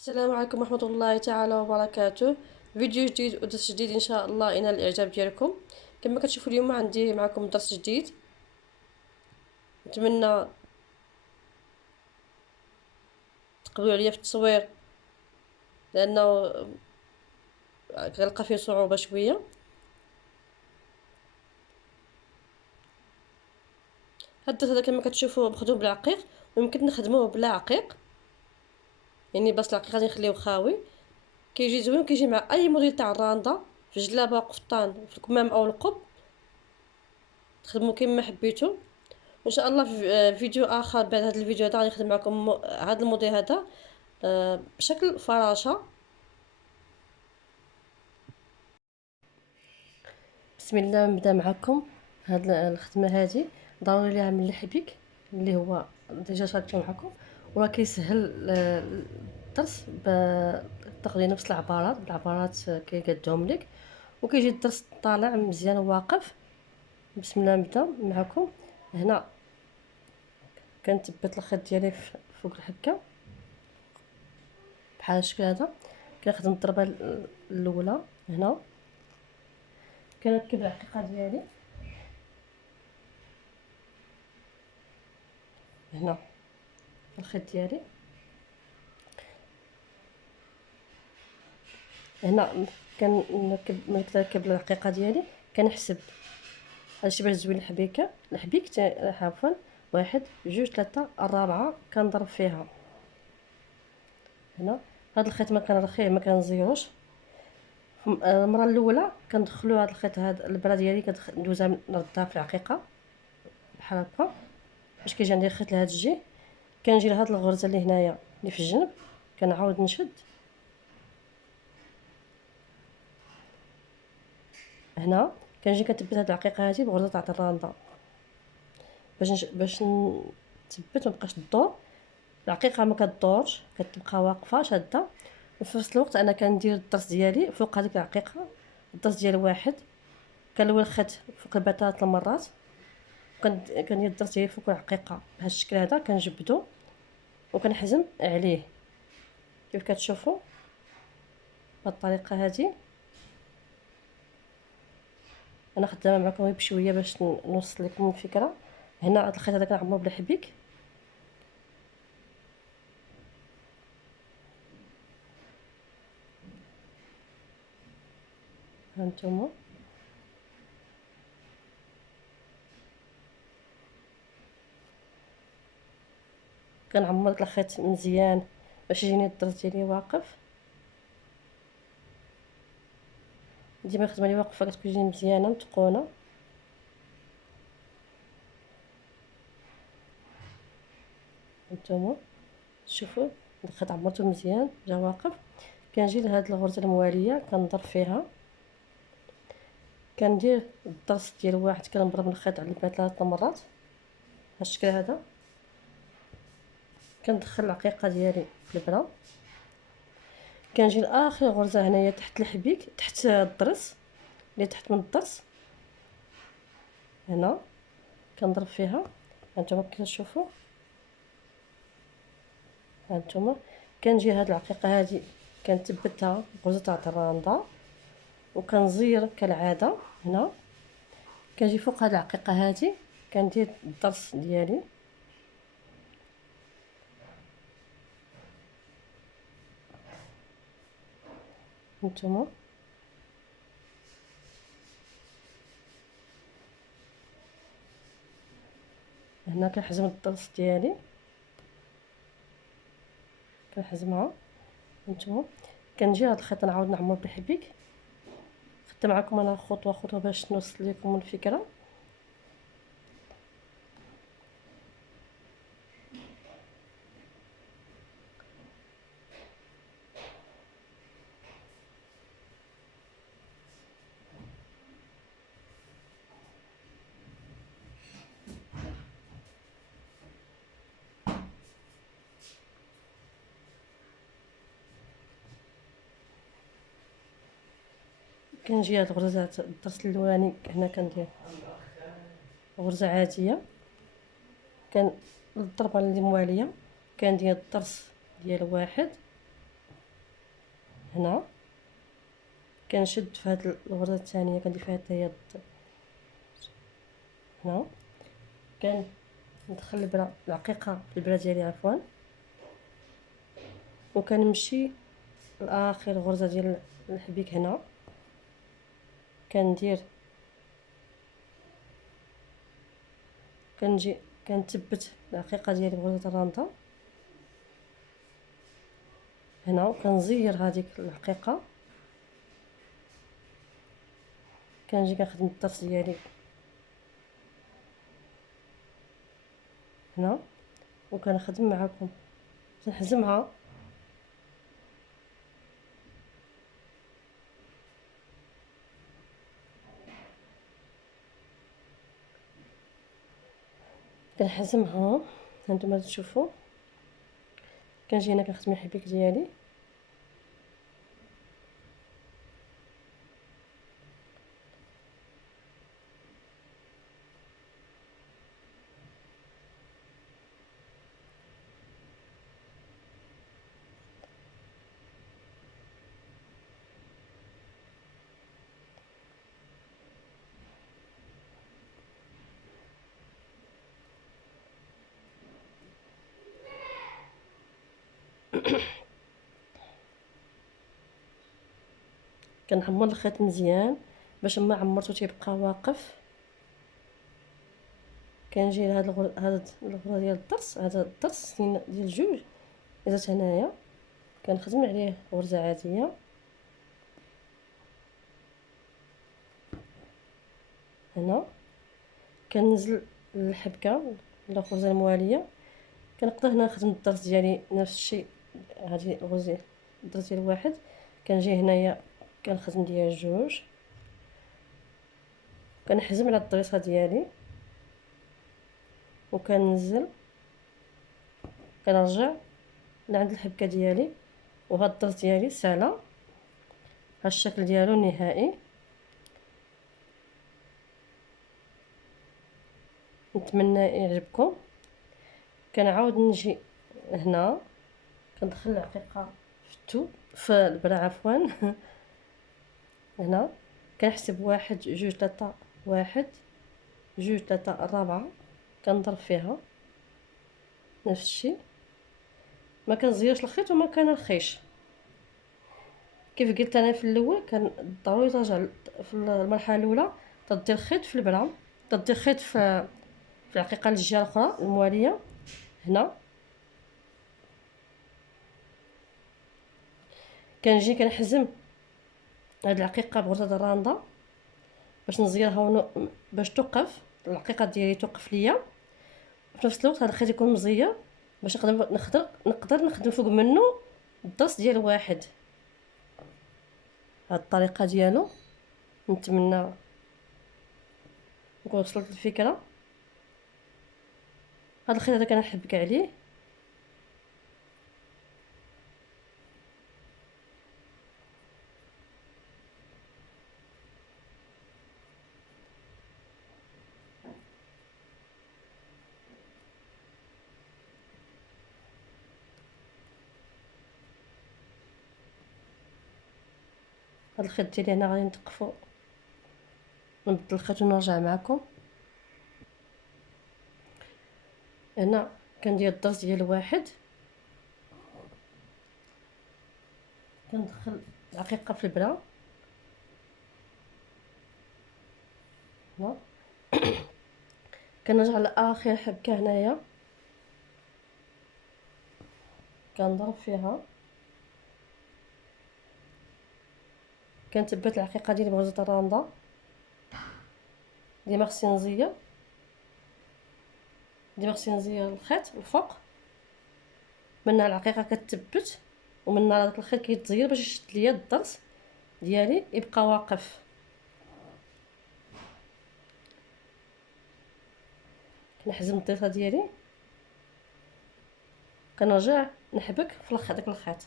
السلام عليكم ورحمة الله تعالى وبركاته. فيديو جديد ودرس جديد ان شاء الله ينال الاعجاب ديالكم. كما كتشوفوا اليوم عندي معكم درس جديد، نتمنى تقبلوا عليا في التصوير لانه غنلقى فيه صعوبة شوية. هاد الدرس هذا كما كتشوفوا مخدوم بالعقيق، ويمكن نخدموه بلا عقيق، يعني بس العقيق غادي نخليوه خاوي. كيجي زوين وكيجي مع اي موديل تاع الراندا، في جلابه، قفطان، في الكمام او القب، تخدموا كما حبيتوا. ان شاء الله في فيديو اخر بعد هذا الفيديو هذا غادي نخدم معكم هذا الموديل هذا بشكل فراشة. بسم الله. نبدا معكم هاد الخدمه هذه. ضروري ليها من الحبيك اللي هو ديجا شاركته معكم، وراه كيسهل الدرس بتقضي نفس العبارات بالعبارات كيقادهم لك، وكيجي الدرس طالع مزيان واقف. بسم الله. نبدا معكم. هنا كنثبت الخيط ديالي فوق الحكه بحال الشكل هذا. كنخدم الضربه الاولى هنا، كنركب العقيقه ديالي هنا في الخيط ديالي. هنا كنركب العقيقه ديالي، كنحسب هذا شبه زوين الحبيك عفوا، 1 2 3 الرابعه كنضرب فيها هنا. هذا الخيط ما كنرخيه ما كنزيروش. المره الاولى كندخلو هذا الخيط، هذا البره ديالي كندوزها نردها في العقيقه بحال هكا باش كيجي عندي الخيط لهاد الجهه. كنجي لهاد الغرزه اللي هنايا اللي في الجنب، كنعاود نشد هنا. كنجي كنثبت هاد العقيقه هذه بغرزه تاع الراندا باش نثبت ما بقاش تدور العقيقه، ما كدورش، كتبقى واقفه شاده. وفي نفس الوقت انا كندير الضرس ديالي فوق هذيك العقيقه. الضرس ديال 1 كنلوي الخيط فوق البال 3 المرات، كندير الضرس ديالي فوق العقيقه بهذا الشكل هذا، كنجبدو وكنحزم عليه كيف كتشوفوا بهذه الطريقه هذه. انا خدامه معكم غير بشويه باش نوصل لكم الفكره. هنا هذا الخيط هذا كنعمرو بالحبيك، هانتوما كنعمر داك الخيط مزيان باش يجيني الضرس ديالي واقف. ديما الخدمه اللي واقفه كتكون مزيانه متقونه. هانتوما شوفوا الخيط عمرته مزيان جا واقف. كنجي لهاد الغرزه المواليه كنضرب فيها، كندير الضرس ديال 1 كنضرب الخيط على البال 3 مرات بهذا الشكل هذا. كندخل العقيقه ديالي في البرا، كنجي لاخر غرزه هنايا تحت الحبيك، تحت الضرس اللي تحت من الضرس هنا، كنضرب فيها. هانتوما كتشوفوا، هانتوما كنجي هاد العقيقه هادي كنثبتها بغرزه تاع الراندا، وكنزير كالعاده. هنا كنجي فوق هاد العقيقه هادي كندير الضرس ديالي، هانتوما هنا كنحزم الضرس ديالي، كنحزمها. هانتوما كنجي هاد الخيط نعاود نعمر بالحبيك. خدت معكم انا خطوه خطوه باش نوصل لكم الفكره. كنجي هاد الغرزات الضرس الاولاني هنا كندير غرزه عاديه، كان الضربه اللي مواليه كندير الضرس ديال 1 هنا كنشد في هاد الغرزه الثانيه كندير فيها حتى هي هنا كندخل الابره العقيقه في الابره ديالي عفوا، وكنمشي لاخر غرزه ديال الحبيك هنا كندير كنجي كنثبت العقيقه ديالي بغرزه الرانده هنا، وكنزير هذيك العقيقه، كنجي كنخدم الطرس ديالي هنا وكنخدم معكم كنحزمها كنحزمها هانتوما تشوفوا. كنجي هنا كنخدم الحبيك ديالي كنعمر الخيط مزيان باش ما عمرتو تيبقى واقف. كنجي لهاد الغرزه ديال الضرس، هذا الضرس ديال الجوج اذا هنايا كنخدم عليه غرزه عاديه هنا، كننزل الحبكه ولا الغرزه المواليه، كنقدر هنا نخدم الضرس ديالي نفس الشيء. هذه الغرزه الضرس ديال واحد كنجي هنايا كنخدم ديال جوج، كنحزم على الضريصه ديالي وكننزل كنرجع لعند الحبكه ديالي، وهاد الضرس ديالي سالا ها الشكل ديالو النهائي. نتمنى يعجبكم. كنعاود نجي هنا كندخل العقيقه في الثوب في البرا عفوا هنا كنحسب واحد جوج ثلاثة، واحد جوج ثلاثة الرابعة كنضرب فيها نفس الشيء، ما كنزيرش الخيط وما كنرخيش. كيف قلت انا في الاول كان ضروري ترجع في المرحله الاولى تدير خيط في البرا، تدير خيط في العقيقه الجهه الاخرى المواليه هنا. كنجي كنحزم هاد العقيقه بغرزه الرانده باش نزيرها باش توقف العقيقه ديالي توقف ليا، وفي نفس الوقت هذا الخيط يكون مزير باش نقدر نخدم فوق منه الضرس ديال واحد. هاد الطريقه ديالو نتمنى نكون وصلت الفكره. هاد الخيط هذا كنحبك عليه هاد الخيط ديالي هنا غادي نتقفو نبدل الخيط ونرجع معكم. هنا كندير الضرس ديال واحد كندخل العقيقه في البرا هنا كنرجع لاخر حبكه هنايا كنضرب فيها، كنثبت العقيقه ديالي بغرزه الرانده ديما خصني نزير الخيط الفوق منها العقيقه كتثبت ومنها داك الخيط كيتزير باش يشد ليا الضرس ديالي يبقى واقف. كنحزم الضريصه ديالي كنرجع نحبك في داك الخيط.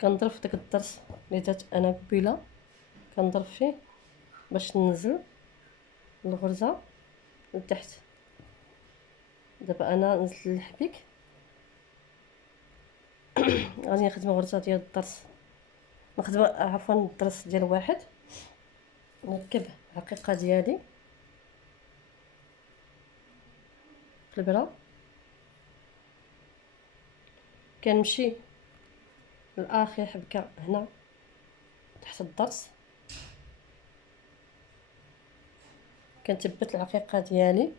كنضرب في داك الضرس اللي درت انا قبيله، كنضرب فيه باش ننزل الغرزه لتحت. دابا انا نزلت الحبيك، غادي نخدم غرزه ديال الضرس، نخدم عفوا الضرس ديال واحد، نركب العقيقه ديالي في البرا، كنمشي لاخر حبكه هنا تحت الضرس، كنثبت العقيقه ديالي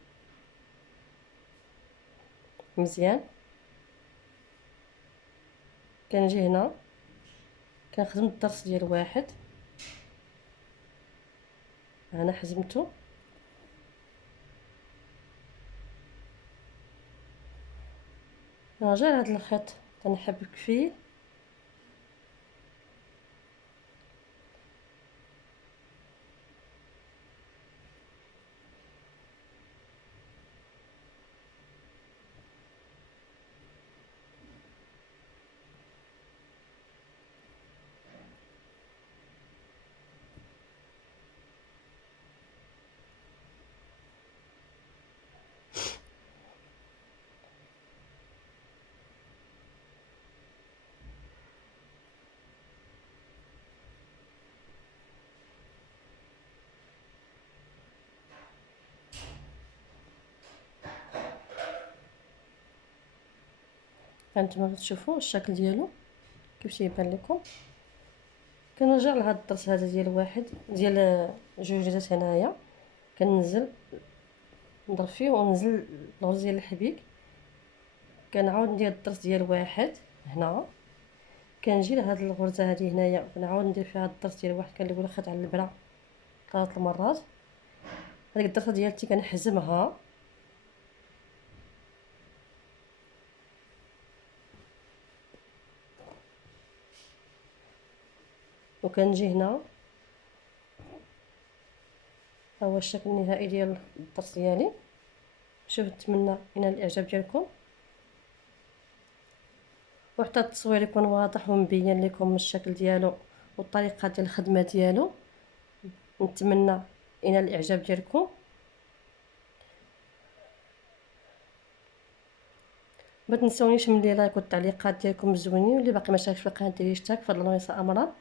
مزيان، كنجي هنا كنخدم الضرس ديال واحد، انا حزمته، نرجع لهاد الخيط كنحبك فيه، هانتوما كتشوفوا الشكل ديالو كيف تيبان لكم. كنرجع لهاد الضرس هذا ديال واحد ديال جوج جات هنايا، كننزل نضرب فيه وننزل الغرزه ديال الحبيك، كنعاود ندير الضرس ديال واحد هنا، كنجي لهاد الغرزه هذه هنايا كنعاود ندير فيها الضرس ديال واحد، كندور الخيط على البرا 3 مرات، هذيك الضرسه ديالتي كنحزمها، وكنجي هنا. ها هو الشكل النهائي ديال الضرس ديالي. شوف، نتمنى ينال الاعجاب ديالكم، وحتى التصوير يكون واضح ومبين لكم الشكل ديالو والطريقه ديال الخدمه ديالو. نتمنى ينال الاعجاب ديالكم. ما تنسونيش من لي لايك والتعليقات ديالكم الزوينين، واللي باقي ما شاركش في القناه ديالي اشترك، فضلا ويسر امرا.